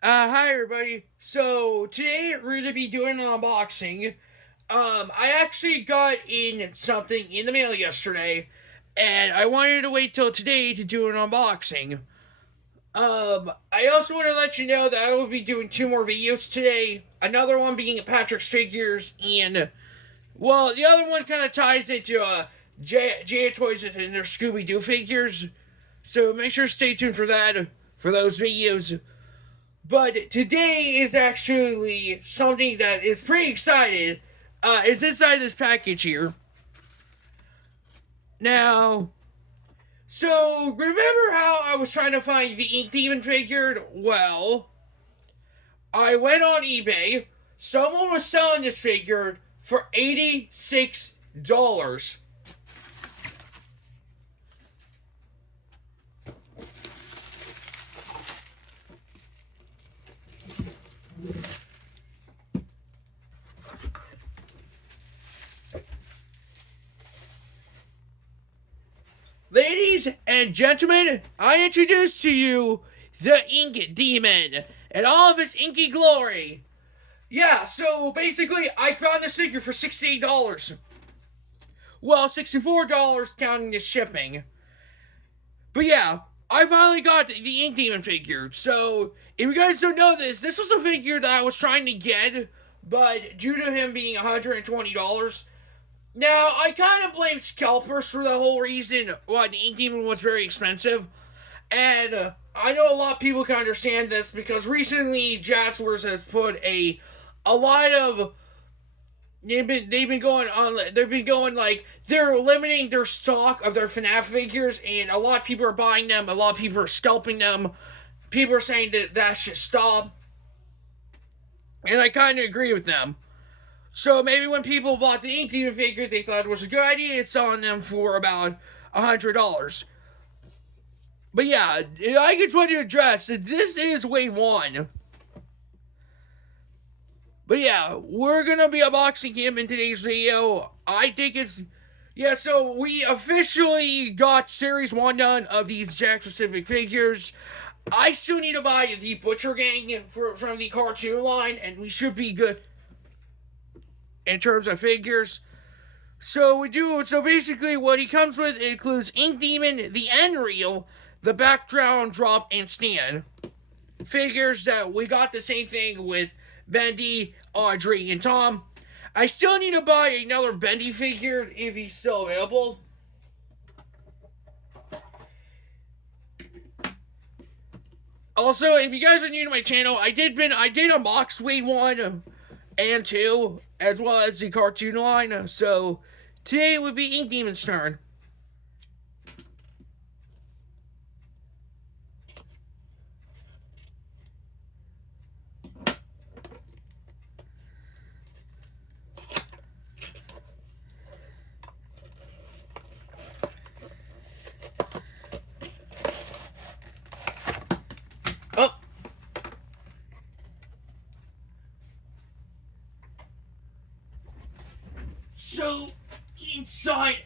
Hi everybody. So today we're gonna be doing an unboxing. I actually got in something in the mail yesterday, and I wanted to wait till today to do an unboxing. I also want to let you know that I will be doing two more videos today. Another one being Patrick's figures, and well, the other one kind of ties into J Toys and their Scooby Doo figures. So make sure to stay tuned for that for those videos. But today is actually something that is pretty excited. Is inside this package here. Now, so remember how I was trying to find the Ink Demon figure? Well, I went on eBay. Someone was selling this figure for $86. Ladies and gentlemen, I introduce to you the Ink Demon and all of its inky glory. Yeah, so basically, I found this figure for $68. Well, $64 counting the shipping. But yeah, I finally got the Ink Demon figure. So, if you guys don't know this, this was a figure that I was trying to get, but due to him being $120, now I kind of blame scalpers for the whole reason why the Ink Demon was very expensive. And I know a lot of people can understand this because recently Jakks has put a lot of they've been going like they're limiting their stock of their FNAF figures, and a lot of people are buying them. A lot of people are scalping them. People are saying that should stop, and I kind of agree with them. So maybe when people bought the Ink Demon figure, they thought it was a good idea. It's selling them for about $100. But yeah, I just want to address that this is wave one. But yeah, we're gonna be unboxing him in today's video. I think it's yeah. So we officially got Series One done of these Jakks specific figures. I still need to buy the Butcher Gang from the cartoon line, and we should be good in terms of figures. So we do. So basically, what he comes with includes Ink Demon, the End Reel, the background drop, and stand figures. That we got the same thing with Bendy, Audrey, and Tom. I still need to buy another Bendy figure if he's still available. Also, if you guys are new to my channel, I did unbox Wave 1 and 2, as well as the cartoon line. So today would be Ink Demon's turn. Oh, so inside.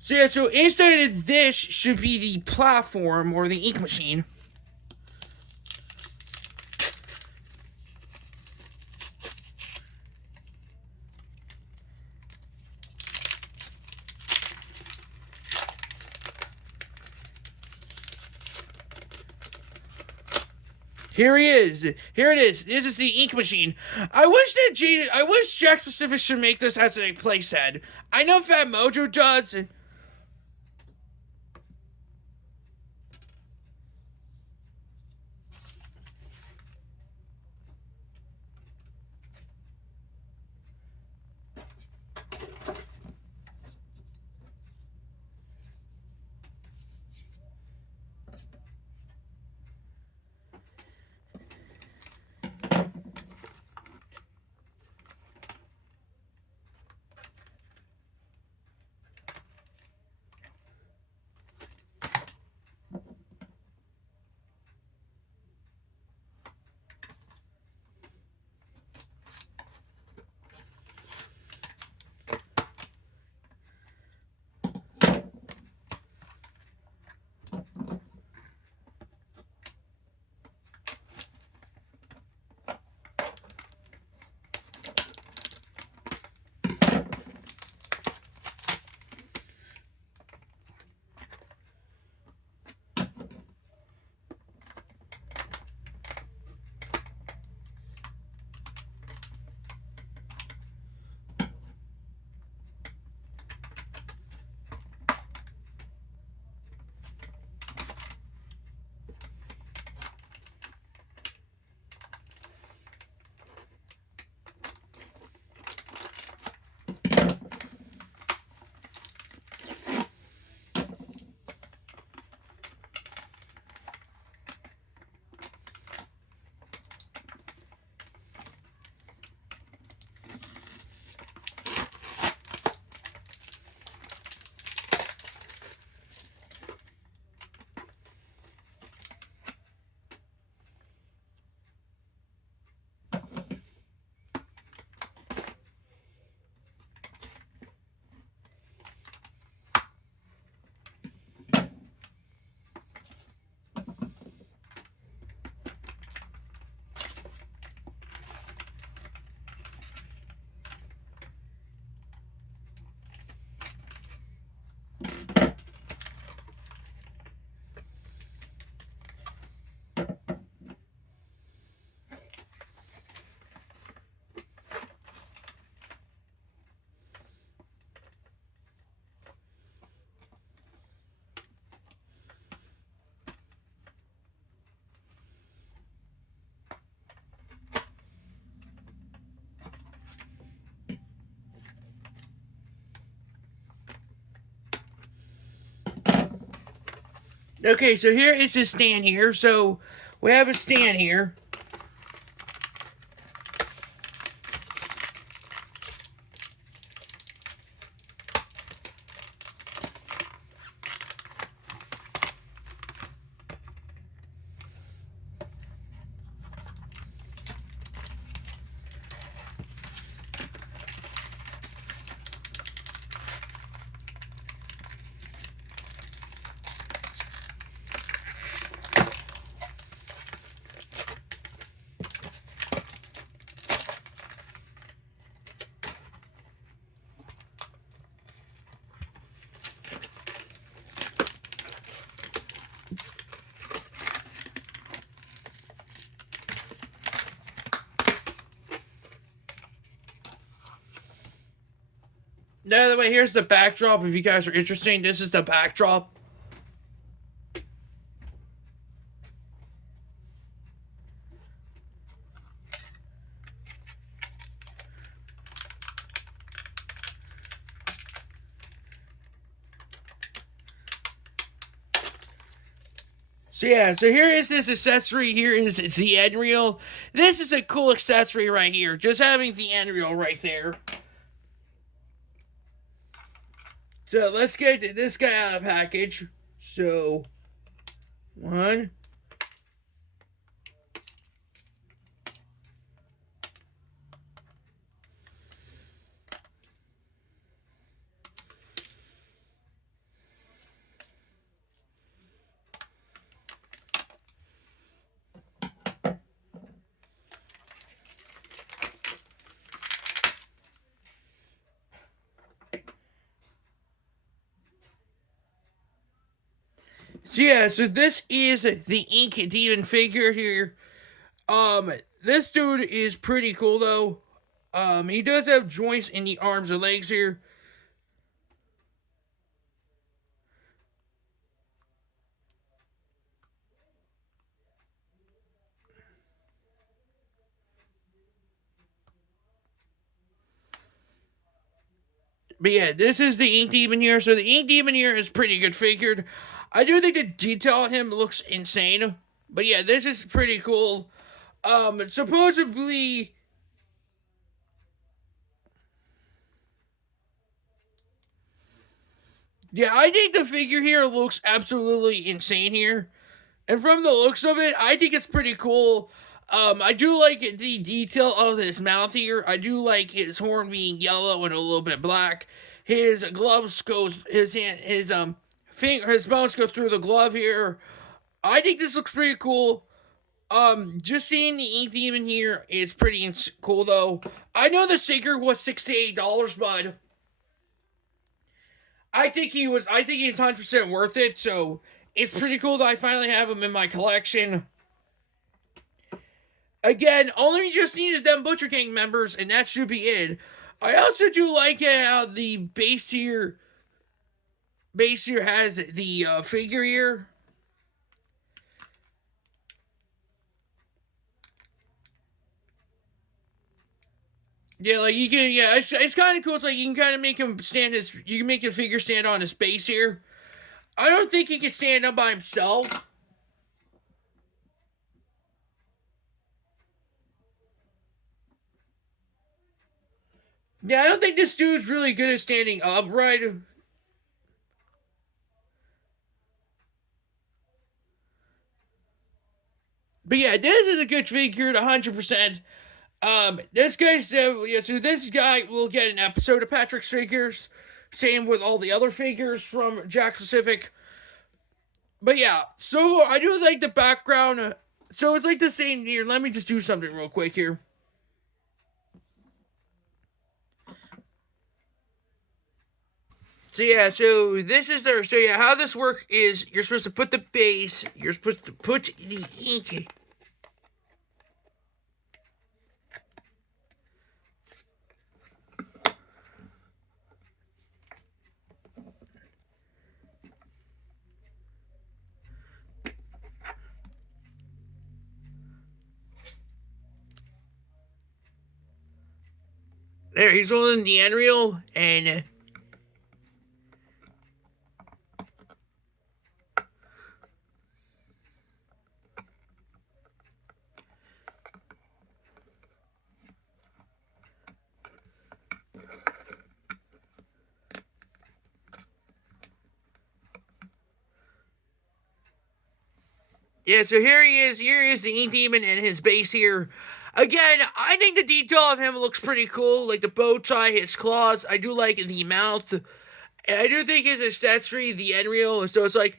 So yeah, so inside of this should be the platform or the ink machine. Here he is. Here it is. This is the ink machine. I wish Jakks Pacific should make this as a playset. I know Fat Mojo does. Okay, so here is his stand here. So we have a stand here. By the way, here's the backdrop. If you guys are interested, this is the backdrop. So yeah, so here is this accessory. Here is the end reel. This is a cool accessory right here. Just having the end reel right there. So let's get this guy out of package. So, one. So yeah, so this is the Ink Demon figure here. This dude is pretty cool though. He does have joints in the arms and legs here. But yeah, this is the Ink Demon here. So the Ink Demon here is pretty good figured. I do think the detail on him looks insane. But yeah, this is pretty cool. Supposedly, yeah, I think the figure here looks absolutely insane here. And from the looks of it, I think it's pretty cool. I do like the detail of his mouth here. I do like his horn being yellow and a little bit black. His gloves goes his hand his mouse go through the glove here. I think this looks pretty cool. Just seeing the Ink Demon here is pretty cool though. I know the sticker was $68, but I think he's 100% worth it. So it's pretty cool that I finally have him in my collection. Again, all we just need is them Butcher Gang members, and that should be it. I also do like how the base here has the figure here. Yeah, like you can, yeah, it's kind of cool. It's like you can kind of make him you can make a figure stand on his base here. I don't think he can stand up by himself. Yeah, I don't think this dude's really good at standing upright. But yeah, this is a good figure, 100%. This guy's yeah. So this guy will get an episode of Patrick's figures. Same with all the other figures from Jakks Pacific. But yeah, so I do like the background. So it's like the same here. Let me just do something real quick here. So yeah, so this is their. So yeah, how this works is you're supposed to put the base. You're supposed to put the ink. There, he's holding the end reel, and Yeah, so here he is. Here is the Ink Demon and his base here. Again, I think the detail of him looks pretty cool. Like the bow tie, his claws. I do like the mouth. And I do think his accessory, the end reel. So it's like.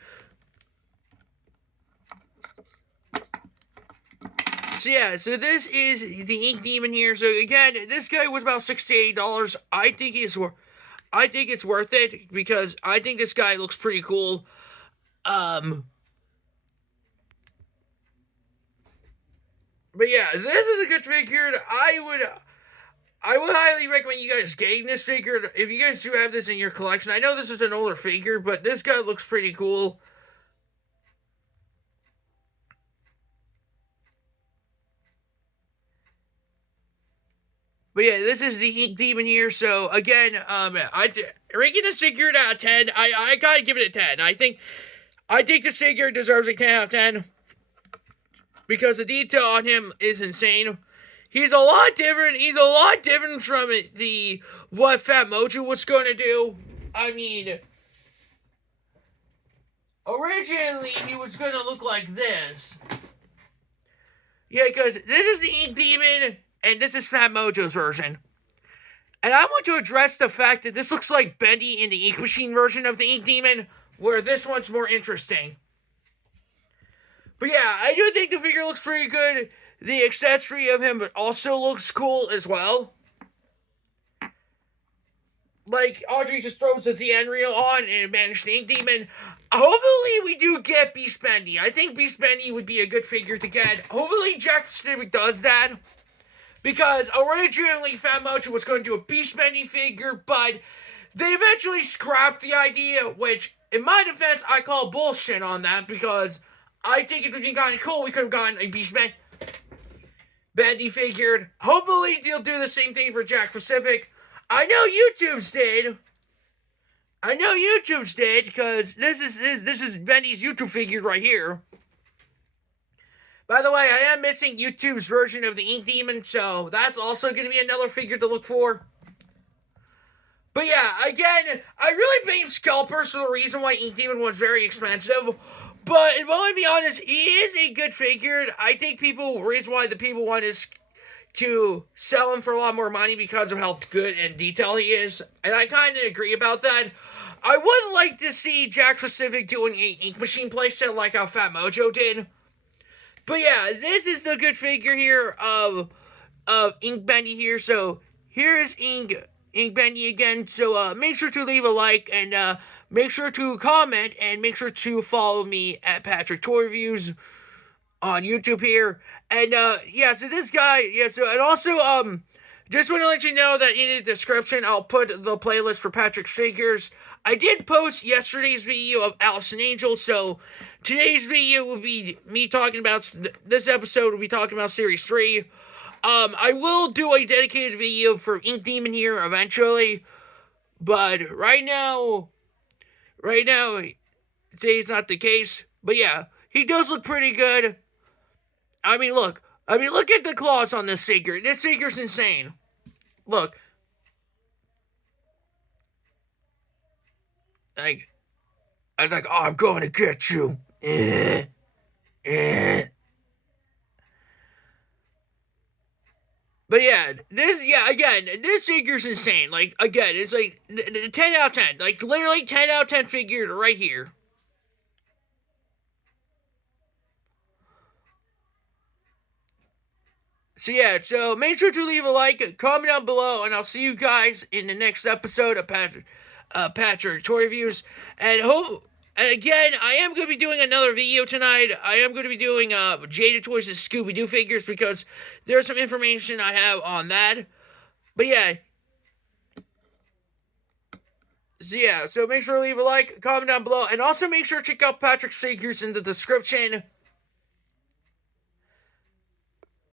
So yeah, so this is the Ink Demon here. So again, this guy was about $68. I think it's worth it because I think this guy looks pretty cool. But yeah, this is a good figure. I would highly recommend you guys getting this figure if you guys do have this in your collection. I know this is an older figure, but this guy looks pretty cool. But yeah, this is the Ink Demon here. So again, ranking this figure out of 10. I gotta give it a 10. I think this figure deserves a 10 out of 10 because the detail on him is insane. He's a lot different. He's a lot different from what Fat Mojo was going to do. I mean, originally he was going to look like this. Yeah, because this is the Ink Demon, and this is Fat Mojo's version. And I want to address the fact that this looks like Bendy in the Ink Machine version of the Ink Demon, where this one's more interesting. But yeah, I do think the figure looks pretty good. The accessory of him also looks cool as well. Like, Audrey just throws the end reel on and banishes the Ink Demon. Hopefully we do get Beast Bendy. I think Beast Bendy would be a good figure to get. Hopefully Jakks does that. Because originally Fat Mojo was going to do a Beast Bendy figure, but they eventually scrapped the idea, which, in my defense, I call bullshit on that, because I think it would have gotten cool. We could have gotten a Beast Bendy figured. Hopefully they'll do the same thing for Jakks Pacific. I know YouTube's did. Because this is Bendy's YouTube figure right here. By the way, I am missing YouTube's version of the Ink Demon, so that's also going to be another figure to look for. But yeah, again, I really blame scalpers for the reason why Ink Demon was very expensive. But if I'm be honest, he is a good figure. I think the reason why the people want is to sell him for a lot more money because of how good and detailed he is. And I kind of agree about that. I would like to see Jakks Pacific doing an Ink Machine playset like how Fat Mojo did. But yeah, this is the good figure here of Ink Bendy here. So here's Ink Bendy again. So make sure to leave a like and make sure to comment and make sure to follow me at Patrick Toy Reviews on YouTube here. And yeah, so this guy, yeah, so and also just want to let you know that in the description I'll put the playlist for Patrick's figures. I did post yesterday's video of Alice and Angel, so today's video will be me talking about, this episode will be talking about Series 3. I will do a dedicated video for Ink Demon here eventually, but right now, today's not the case. But yeah, he does look pretty good. I mean, look at the claws on this figure. This figure's insane. Look. Like, I was like, oh, I'm going to get you. But yeah, this figure's insane. Like, again, it's like 10 out of 10. Like, literally 10 out of 10 figure right here. So yeah, so make sure to leave a like, comment down below, and I'll see you guys in the next episode of Patrick Toy Reviews. And again, I am going to be doing another video tonight. I am going to be doing Jada Toys' Scooby-Doo figures because there's some information I have on that. But yeah. So yeah, so make sure to leave a like, comment down below, and also make sure to check out Patrick's figures in the description.